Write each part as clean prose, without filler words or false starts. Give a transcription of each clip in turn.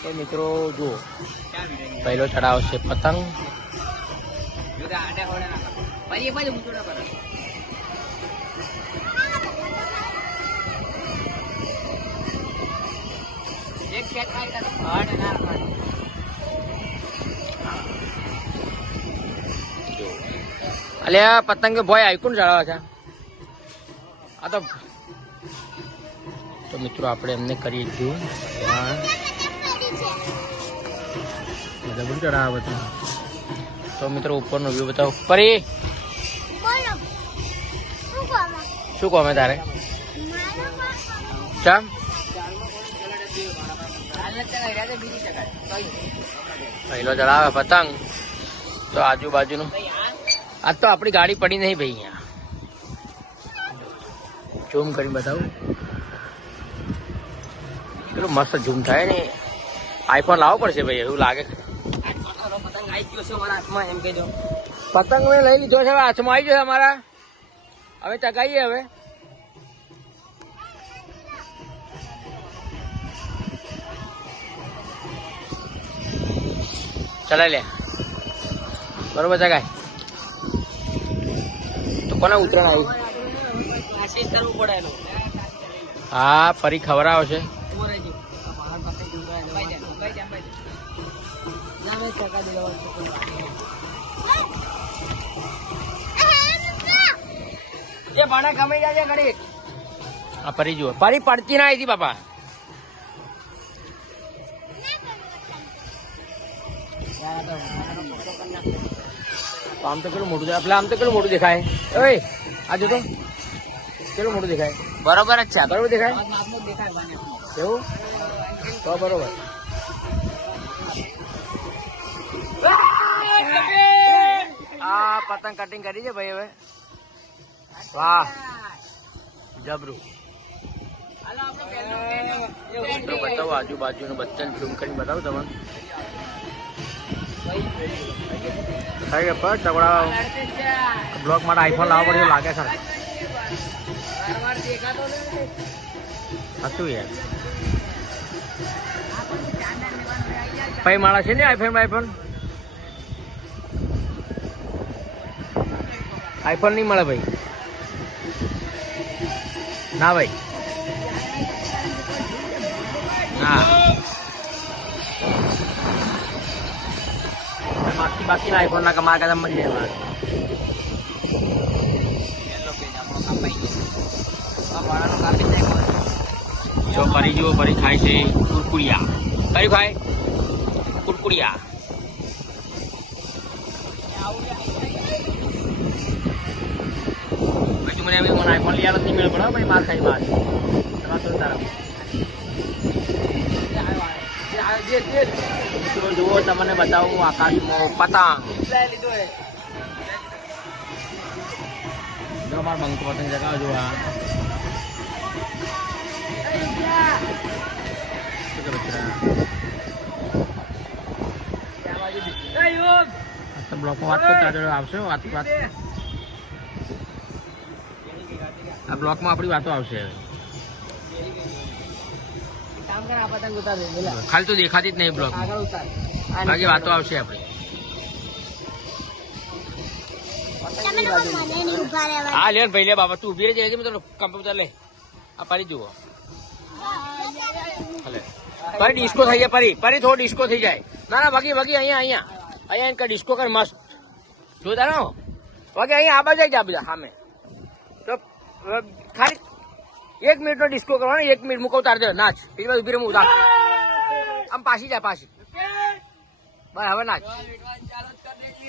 તો મિત્રો જુઓ પહેલો ચડાવ છે પતંગ. અલ્યા પતંગ ભોય આઈકુન ચડાવે છે આ તો મિત્રો આપણે એમને કરીએ છીએ ચડાવે બધું. તો મિત્રો ઉપરનો વ્યૂ બતાવો. પરી શું કહો અમે તારે ચમ પહેલો ચડાવે પતંગ. તો આજુબાજુનું આજ તો આપણી ગાડી પડી નહીં ભાઈ. અહીંયા ઝૂમ કરીને બતાવું કેટલું મસ્ત ઝૂમ થાય ને. આઈફોન લાવવો પડશે ભાઈ એવું લાગે. પતંગ મેં લઈ લીધો છે, હાથમાં આવી જશે અમારા. હવે ચગાઈએ હવે. ચલાય લે બરોબર ચગાય. તો કોને ઉતરાણ આવી? હા ફરી ખવડાવો છે. આ ફરી જુઓ ફરી પડતી ના આવી બાપા. આમ તો કેટલું મોટું એટલે આમ તો કેટલું મોટું દેખાય. ઓય આ જો તો કેટલું મોટું દેખાય. બરોબર જ છે બરોબર દેખાય એવું તો બરોબર. આ પતંગ કટિંગ કરી છે ભાઈ હવે. વાહ જબરું. બતાવો આજુબાજુનું બચ્ચન ઝૂમ કરીને બતાવું તમને. બ્લોક માટે આઈફોન લાવવા પડે લાગે છે. હતું યાર ભાઈ મારા છે ને આઈફોન આઈફોન નહીં મળે ભાઈ. ના ભાઈ હા બાકી આઈફોન ના કમા કામ મળી જાય. જો પરી જુઓ પરી ખાય છે કુરકુરિયા. પરી ભાઈ કુરકુરિયા. પછી મને આઈફોન લઈ નથી મેળ પડે ભાઈ. માર ખાઈ માર જુઓ તમને બતાવું આકાશમાં પતંગ. જો મારા બંકો પતંગ જગાવજો. આ બ્લોકમાં વાત કરતા આવશે વાત આ બ્લોકમાં આપણી વાતો આવશે હવે. ખાલી તો દેખાતી જ નહીં બ્લોક બાકી વાતો આવશે આપડી. હા લે ભાઈ લે બાબા તું ઉભી રહી જાય કમ્પ્યુટર લે. આ પરી જુઓ પરી ડિસ્કો થઈ જાય. પરી થોડો ડિસ્કો થઈ જાય. ના ના વગી અહીંયા ડિસ્કો કર મસ્ત જોતા ને વગે અહીંયા આ બાજુ જાય બધા સામે. તો ખાલી 1 મિનિટનો ડિસ્કો કરવાનો. 1 મિનિટ મૂકવ તાર દે નાચ બીજી બાજુ ઉભી રહે ઉતાર આમ પાછી જાય પાછી. બસ હવે નાચ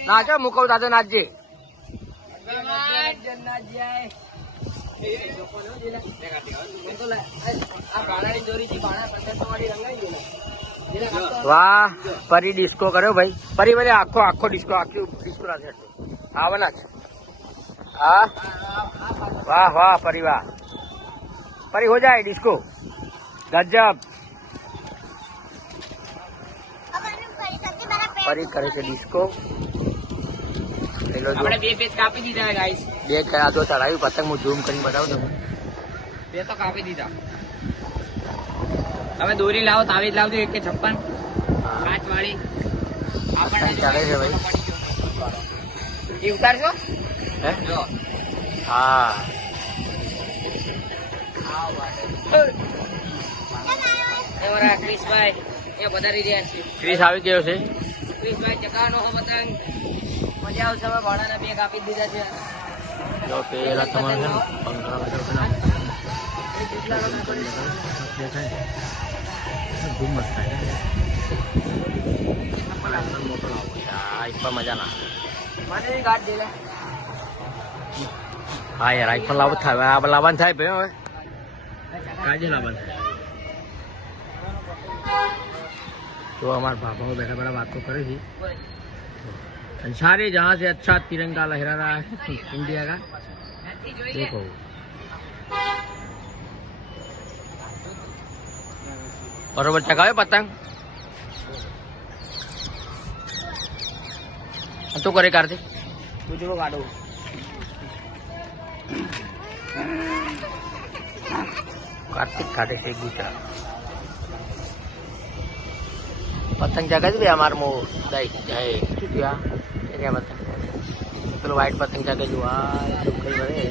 નાચો મૂકવ તાર નાચજે. વાહ પરી ડિસ્કો કર્યો ભાઈ. પરી ભાઈ આખો ડિસ્કો ડિસ્કો નાચે આવે નાચ. હા વાહ વાહ પરી વાહ પરી હો જાય ડિસ્કો ગજબ. પરી કરે છે ડિસ્કો. આપણે 2 પેજ કાપી દીધા ગાઈસ. 2 કયા તો ચડાવ્યું પતંગ હું ઝૂમ કરીને બતાવું તમને. 2 તો કાપી દીધા. તમે દોરી લાવો તાવીજ લાવજો 156 કાચ વાળી પતંગ ચાલે છે ભાઈ. એ ઉતારશો હે? જો હા અમારા ક્રિશભાઈ એ વધારી રહ્યા છે. ક્રિસ આવી ગયો છે. ક્રિશભાઈ ચકાનો હો પતંગ મજા આવશે. હવે ભાડાના 2 કાપી દીધા છે. જો પેલા તમારે છે ને પંખા વગર ઘુમ્મસ થાય મોટો લાવો છે. આ પણ મજા ના આવે. મને ગાઢ દે લે. હા યાર આઈફોન લાવો થાય. આ લાવવાનું થાય ભાઈ. હવે કાજે લાવવાનું થાય. तो हमारे पापा को बैठा बैठा बात तो करे थी. सारे जहाँ से अच्छा तिरंगा लहरा रहा है इंडिया का. देखो बरोबर चगावे पतंग तो करे कार्तिक गुजरो गाड़ो कार्तिक काटे से गुजरा पतंग जगह भी हमारे मो दाई जाए क्या क्या पतंग પેલો વ્હાઈટ પતંગ જગે જો આ કઈ વળે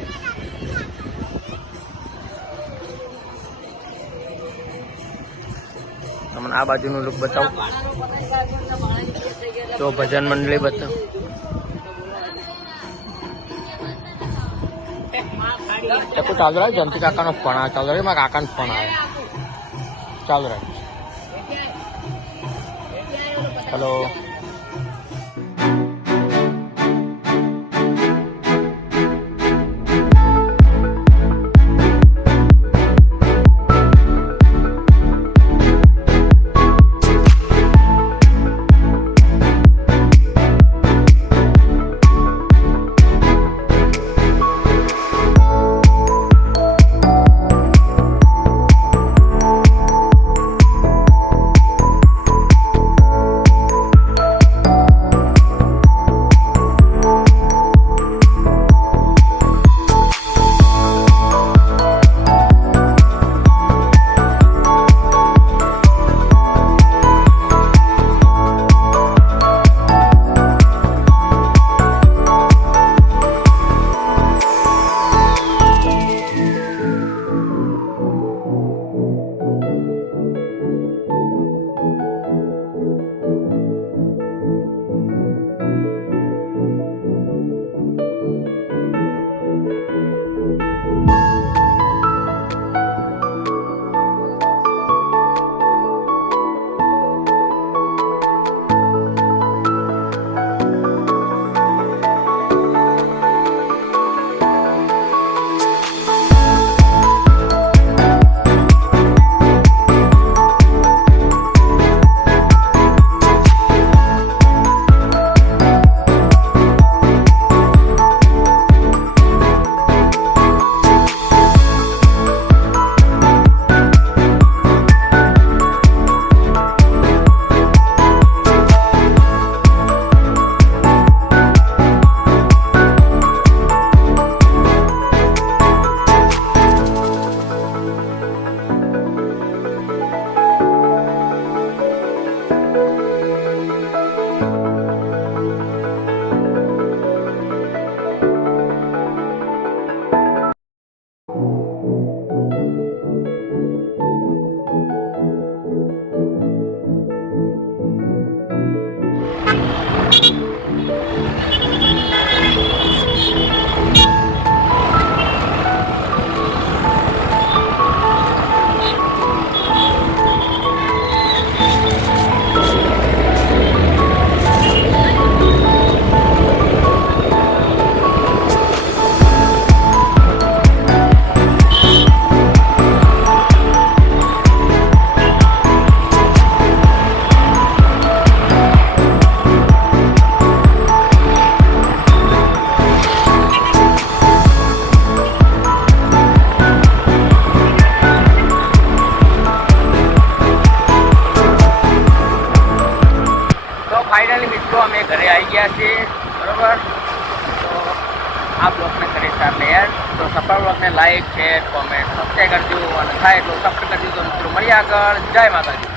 તમને આ બાજુનું લુક બતાવું તો ભજન મંડળી બતાવું. ચાલુ રહ્યો જંતી કાકાનો ફોન આવે. ચાલુ રહ્યો મારા કાકાનો ફોન આવે. ચાલુ રહ્યો. હેલો અમે ઘરે આવી ગયા છીએ બરોબર. તો આ બ્લોકને કરે સાર લે યાર. તો સફળ વ્લોગને લાઈક શેર કોમેન્ટ સબસ્ક્રાઈબ કરજો અને થાય એટલું સબસ્ક્રાઈબ કરી દીધો મિત્રો. મળીએ આગળ. જય માતાજી.